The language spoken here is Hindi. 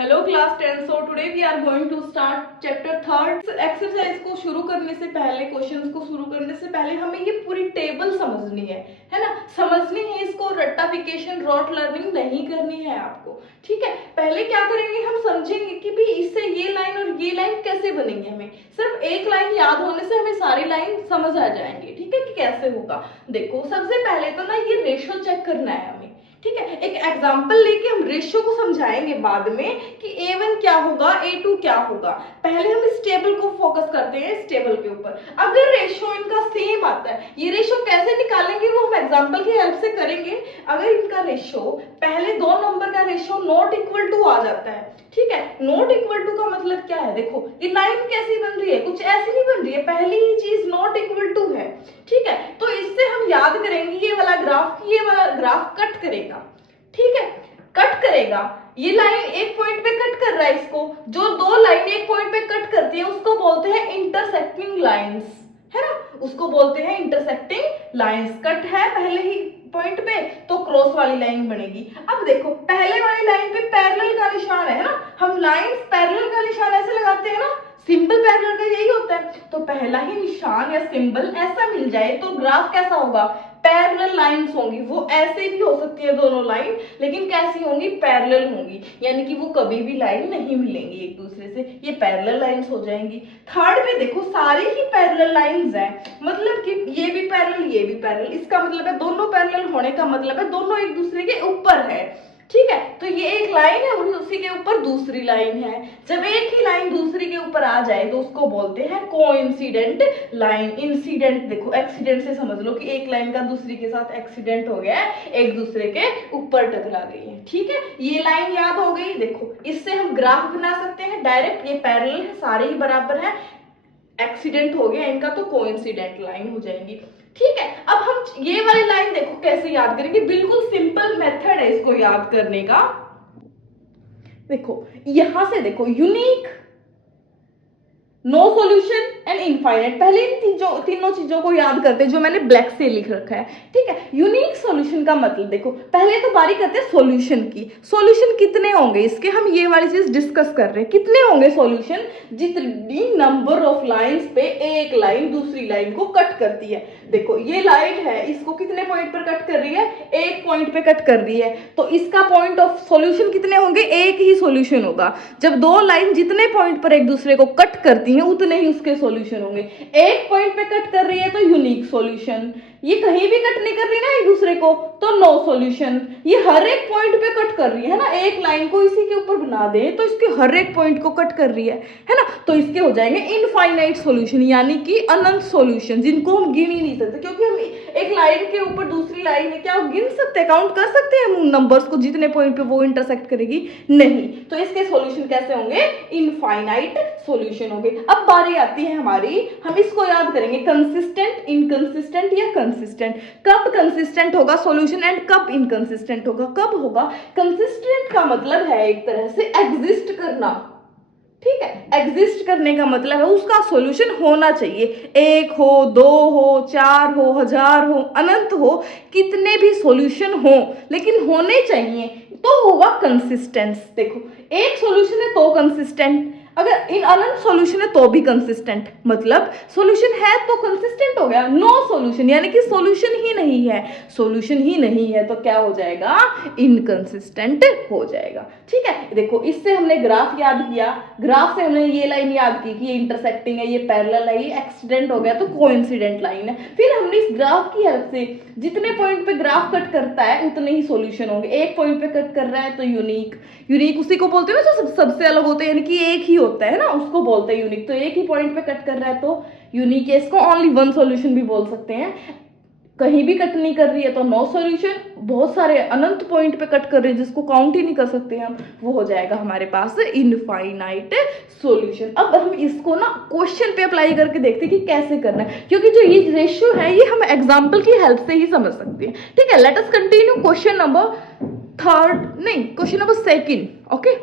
Hello class 10। So today we are going to start chapter 3। Exercise को शुरू करने से पहले, क्वेश्चंस को शुरू करने से पहले हमें ये पूरी टेबल समझनी है ना, समझनी है। इसको रट्टाफिकेशन, रॉट लर्निंग नहीं करनी है आपको, ठीक है। पहले क्या करेंगे, हम समझेंगे कि भी इससे ये लाइन और ये लाइन कैसे बनेंगे। हमें सिर्फ एक लाइन याद होने से हमें सारी लाइन समझ आ जाएंगे, ठीक है, कि कैसे होगा। देखो सबसे पहले तो ना ये रेशियो चेक करना है हमें, ठीक है। एक एग्जांपल लेके हम रेशियो को समझाएंगे बाद में कि A1 क्या होगा, A2 क्या होगा। पहले हम इस टेबल को फोकस करते हैं, इस टेबल के ऊपर। अगर रेशियो इनका सेम आता है, ये रेशियो कैसे निकालेंगे वो हम एग्जांपल की हेल्प से करेंगे। अगर इनका रेशियो, पहले दो नंबर का रेशियो नॉट इक्वल टू आ जाता है, ठीक है। नॉट इक्वल टू का मतलब क्या है, देखो ये लाइन कैसी बन रही है, कुछ ऐसी नहीं बन रही है, पहली ही चीज नॉट इक्वल टू है, ठीक है। तो इससे हम याद करेंगे ये वाला ग्राफ कट करेगा, ठीक है, कट करेगा। ये लाइन एक पॉइंट पे कट कर रहा है, इसको जो दो लाइन एक पॉइंट पे कट करती है उसको बोलते हैं इंटरसेक्टिंग लाइंस, है ना, उसको बोलते हैं इंटरसेक्टिंग लाइंस। कट है पहले ही पॉइंट पे तो क्रॉस वाली लाइन बनेगी। अब देखो पहले वाली लाइन पे पैरेलल का निशान है ना, हम लाइंस पैरेलल का निशान ऐसे लगाते हैं ना, सिंबल पैरेलल का यही होता है। तो पहला ही निशान या सिंबल ऐसा मिल जाए तो ग्राफ कैसा होगा, पैरेलल लाइंस होंगी। वो ऐसे भी हो सकती है दोनों लाइन, लेकिन कैसी होंगी, पैरेलल होंगी, यानी कि वो कभी भी लाइन नहीं मिलेंगी एक दूसरे से, ये पैरेलल लाइंस हो जाएंगी। थर्ड पे देखो सारी ही पैरेलल लाइंस हैं, मतलब कि ये भी पैरेलल, ये भी पैरेलल। इसका मतलब है दोनों पैरेलल होने का मतलब है दोनों एक दूसरे के ऊपर है, ठीक है। तो ये एक लाइन है और उसी के ऊपर दूसरी लाइन है। जब एक ही लाइन दूसरी के ऊपर आ जाए तो उसको बोलते हैं कोइंसिडेंट लाइन। इंसिडेंट देखो, एक्सीडेंट से समझ लो कि एक लाइन का दूसरी के साथ एक्सीडेंट हो गया है, एक दूसरे के ऊपर टकरा गई है, ठीक है। ये लाइन याद हो गई। देखो इससे हम ग्राफ बना सकते हैं डायरेक्ट, ये पैरेलल है, सारे ही बराबर है, एक्सीडेंट हो गया इनका तो कोइंसिडेंट लाइन हो जाएंगी, ठीक है। अब हम ये वाली लाइन देखो कैसे याद करेंगे, बिल्कुल सिंपल मेथड है इसको याद करने का। देखो यहां से देखो, unique, no solution and infinite. पहले इन तीनों चीजों को याद करते हैं जो मैंने ब्लैक से लिख रखा है, ठीक है। यूनिक सॉल्यूशन का मतलब देखो, पहले तो बारी करते हैं सॉल्यूशन की। सॉल्यूशन कितने होंगे इसके, हम ये वाली चीज डिस्कस कर रहे हैं। कितने होंगे सॉल्यूशन, जितनी नंबर ऑफ लाइंस पे एक लाइन दूसरी लाइन को कट करती है। देखो ये लाइन है, इसको कितने पॉइंट पर कट कर रही है, एक पॉइंट पे कट कर रही है, तो इसका पॉइंट ऑफ सॉल्यूशन कितने होंगे, एक ही सॉल्यूशन होगा। जब दो लाइन जितने पॉइंट पर एक दूसरे को कट करती हैं उतने ही उसके सॉल्यूशन होंगे। एक पॉइंट पे कट कर रही है तो यूनिक सॉल्यूशन, ये कहीं भी कट नहीं कर रही ना एक दूसरे को तो नो सॉल्यूशन। ये हर एक पॉइंट पे कट कर रही है ना, एक लाइन को इसी के ऊपर बना दे तो इसके हर एक पॉइंट को कट कर रही है ना, तो इसके हो जाएंगे इनफाइनाइट सॉल्यूशन, यानी कि अनंत सॉल्यूशन, जिनको हम गिन ही नहीं सकते। क्योंकि हम एक लाइन के ऊपर दूसरी लाइन है, क्या हम गिन सकते हैं, काउंट कर सकते हैं नंबर्स को जितने पॉइंट पे वो इंटरसेक्ट करेगी, नहीं। तो इसके सॉल्यूशन कैसे होंगे, इनफाइनाइट सॉल्यूशन होंगे। अब बारी आती है हमारी, हम इसको याद करेंगे, कंसिस्टेंट, इनकंसिस्टेंट या कंसिस्टेंट। कब कंसिस्टेंट होगा सॉल्यूशन एंड कब इनकंसिस्टेंट होगा। कब होगा कंसिस्टेंट का मतलब है एक तरह से एग्जिस्ट करना, ठीक है। एग्जिस्ट करने का मतलब है उसका सॉल्यूशन होना चाहिए, एक हो, दो हो, चार हो, हजार हो, अनंत हो, कितने भी सॉल्यूशन हो लेकिन होने चाहिए, तो होगा कंसिस्टेंस। देखो एक सॉल्यूशन है तो कंसिस्टेंट, अगर इन अनंत सॉल्यूशन है तो भी कंसिस्टेंट, मतलब सॉल्यूशन है तो कंसिस्टेंट हो गया। नो सॉल्यूशन यानी कि सॉल्यूशन ही नहीं है, सॉल्यूशन ही नहीं है तो क्या हो जाएगा, इनकंसिस्टेंट हो जाएगा, ठीक है। देखो इससे हमने ग्राफ याद किया, ग्राफ से हमने ये लाइन याद की कि ये इंटरसेक्टिंग है, ये पैरेलल है, ये एक्सीडेंट हो गया तो कोइंसिडेंट लाइन है। फिर हमने इस ग्राफ की हेल्प से जितने पॉइंट पे ग्राफ कट करता है उतने ही सॉल्यूशन होंगे। एक पॉइंट पे कट कर रहा है तो यूनिक, यूनिक उसी को बोलते हैं ना जो सबसे अलग होते हैं, यानी कि एक ही होता है ना, उसको बोलते हैं यूनिक। तो एक ही पॉइंट पे कट कर रहा है तो यूनिक है, इसको ओनली वन सॉल्यूशन भी बोल सकते हैं। कहीं भी कट नहीं कर रही है तो नो सॉल्यूशन, बहुत सारे अनंत पॉइंट पे कट कर रही है जिसको काउंट ही नहीं कर सकते हम, वो हो जाएगा हमारे पास इनफाइनाइट सॉल्यूशन। अब हम इसको ना क्वेश्चन पे अप्लाई करके देखते हैं कि कैसे करना है, क्योंकि जो ये रेशियो है ये हम एग्जांपल की हेल्प से ही समझ सकते हैं, ठीक है। Let us continue question number 2, okay.